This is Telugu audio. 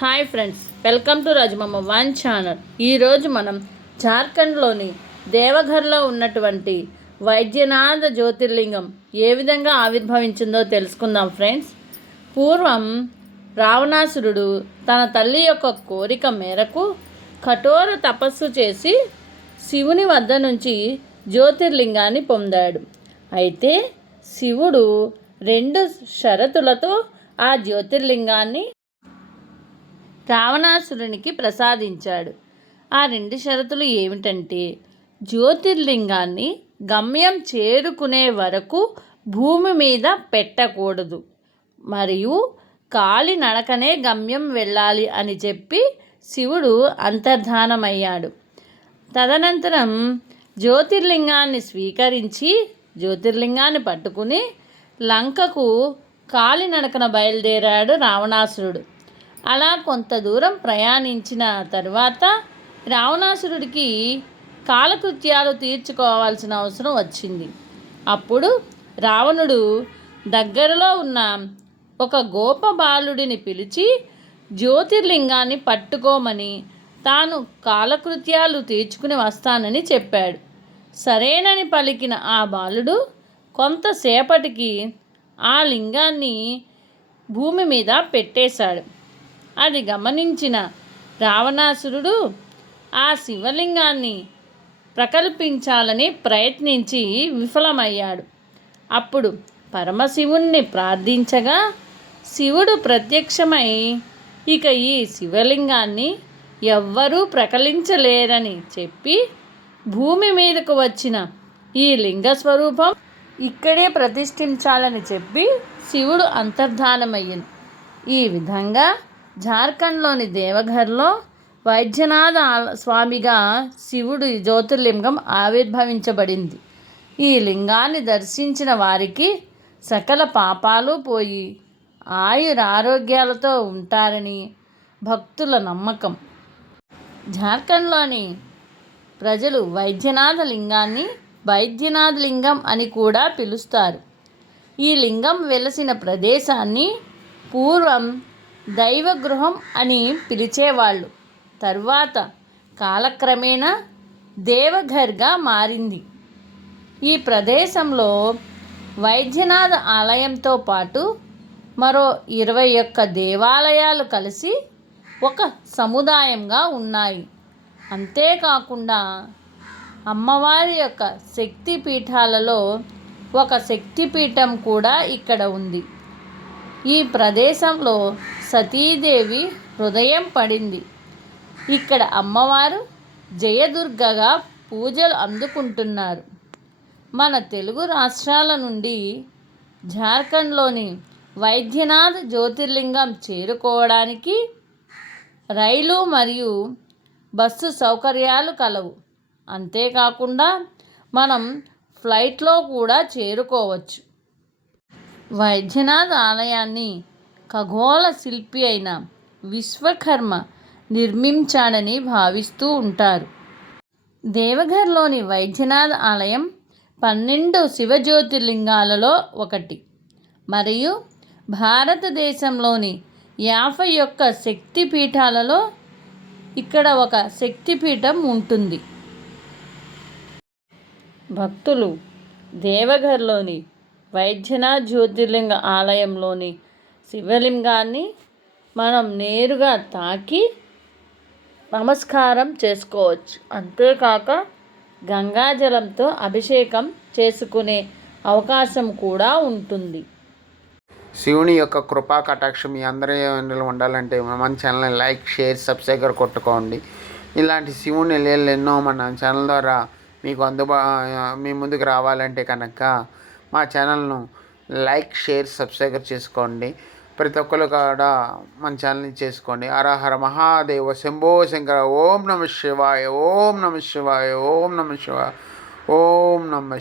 Hi friends welcome to Rajamamma one channel. ఈరోజు మనం జార్ఖండ్లోని దేవఘర్లో ఉన్నటువంటి వైద్యనాథ జ్యోతిర్లింగం ఏ విధంగా ఆవిర్భవించిందో తెలుసుకుందాం ఫ్రెండ్స్. పూర్వం రావణాసురుడు తన తల్లి యొక్క కోరిక మేరకు కఠోర తపస్సు చేసి శివుని వద్ద నుంచి జ్యోతిర్లింగాన్ని పొందాడు. అయితే శివుడు రెండు షరతులతో ఆ జ్యోతిర్లింగాన్ని రావణాసురునికి ప్రసాదించాడు. ఆ రెండు షరతులు ఏమిటంటే జ్యోతిర్లింగాన్ని గమ్యం చేరుకునే వరకు భూమి మీద పెట్టకూడదు మరియు కాలి నడకనే గమ్యం వెళ్ళాలి అని చెప్పి శివుడు అంతర్ధానమయ్యాడు. తదనంతరం జ్యోతిర్లింగాన్ని స్వీకరించి జ్యోతిర్లింగాన్ని పట్టుకుని లంకకు కాలినడకన బయలుదేరాడు రావణాసురుడు. అలా కొంత దూరం ప్రయాణించిన తర్వాత రావణాసురుడికి కాలకృత్యాలు తీర్చుకోవాల్సిన అవసరం వచ్చింది. అప్పుడు రావణుడు దగ్గరలో ఉన్న ఒక గోప బాలుడిని పిలిచి జ్యోతిర్లింగాన్ని పట్టుకోమని తాను కాలకృత్యాలు తీర్చుకుని వస్తానని చెప్పాడు. సరేనని పలికిన ఆ బాలుడు కొంతసేపటికి ఆ లింగాన్ని భూమి మీద పెట్టేశాడు. అది గమనించిన రావణాసురుడు ఆ శివలింగాన్ని ప్రకల్పించాలని ప్రయత్నించి విఫలమయ్యాడు. అప్పుడు పరమశివుణ్ణి ప్రార్థించగా శివుడు ప్రత్యక్షమై ఇక ఈ శివలింగాన్ని ఎవ్వరూ ప్రకలించలేరని చెప్పి భూమి మీదకు వచ్చిన ఈ లింగ స్వరూపం ఇక్కడే ప్రతిష్ఠించాలని చెప్పి శివుడు అంతర్ధానమయ్యను ఈ విధంగా జార్ఖండ్లోని దేవఘర్లో వైద్యనాథ స్వామిగా శివుడు జ్యోతిర్లింగం ఆవిర్భవించబడింది. ఈ లింగాన్ని దర్శించిన వారికి సకల పాపాలు పోయి ఆయురారోగ్యాలతో ఉంటారని భక్తుల నమ్మకం. జార్ఖండ్లోని ప్రజలు వైద్యనాథ లింగాన్ని వైద్యనాథ లింగం అని కూడా పిలుస్తారు. ఈ లింగం వెలసిన ప్రదేశాన్ని పూర్వం దైవగృహం అని పిలిచేవాళ్ళు. తరువాత కాలక్రమేణా దేవఘర్గా మారింది. ఈ ప్రదేశంలో వైద్యనాథ ఆలయంతో పాటు మరో ఇరవై ఒక్క దేవాలయాలు కలిసి ఒక సముదాయంగా ఉన్నాయి. అంతేకాకుండా అమ్మవారి యొక్క శక్తి పీఠాలలో ఒక శక్తిపీఠం కూడా ఇక్కడ ఉంది. ఈ ప్రదేశంలో సతీదేవి హృదయం పడింది. ఇక్కడ అమ్మవారు జయదుర్గగా పూజలు అందుకుంటున్నారు. మన తెలుగు రాష్ట్రాల నుండి జార్ఖండ్లోని వైద్యనాథ్ జ్యోతిర్లింగం చేరుకోవడానికి రైలు మరియు బస్సు సౌకర్యాలు కలవు. అంతేకాకుండా మనం ఫ్లైట్లో కూడా చేరుకోవచ్చు. వైద్యనాథ్ ఆలయాన్ని ఖగోళ శిల్పి అయిన విశ్వకర్మ నిర్మించాడని భావిస్తూ ఉంటారు. దేవఘర్లోని వైద్యనాథ్ ఆలయం పన్నెండు శివజ్యోతిర్లింగాలలో ఒకటి. మరియు భారతదేశంలోని యాభై ఒక్క శక్తిపీఠాలలో ఇక్కడ ఒక శక్తిపీఠం ఉంటుంది. భక్తులు దేవఘర్లోని వైద్యనాథ్ జ్యోతిర్లింగ ఆలయంలోని శివలింగాన్ని మనం నేరుగా తాకి నమస్కారం చేసుకోవచ్చు. అంతేకాక గంగాజలంతో అభిషేకం చేసుకునే అవకాశం కూడా ఉంటుంది. శివుని యొక్క కృపా కటాక్షం మీ అందరి ఉండాలంటే మన ఛానల్ని లైక్ షేర్ సబ్స్క్రైబర్ కొట్టుకోండి. ఇలాంటి శివుని లీలలు ఎన్నో మన ఛానల్ ద్వారా మీకు అందుబా మీ ముందుకు రావాలంటే కనుక మా ఛానల్ను లైక్ షేర్ సబ్స్క్రైబర్ చేసుకోండి. ప్రతి ఒక్కరు కూడా మన ఛానల్ని చేసుకోండి. హరహర మహాదేవ శంభో శంకర ఓం నమ శివాయ ఓం నమ శివాయ ఓం నమ శివాయ ఓం నమ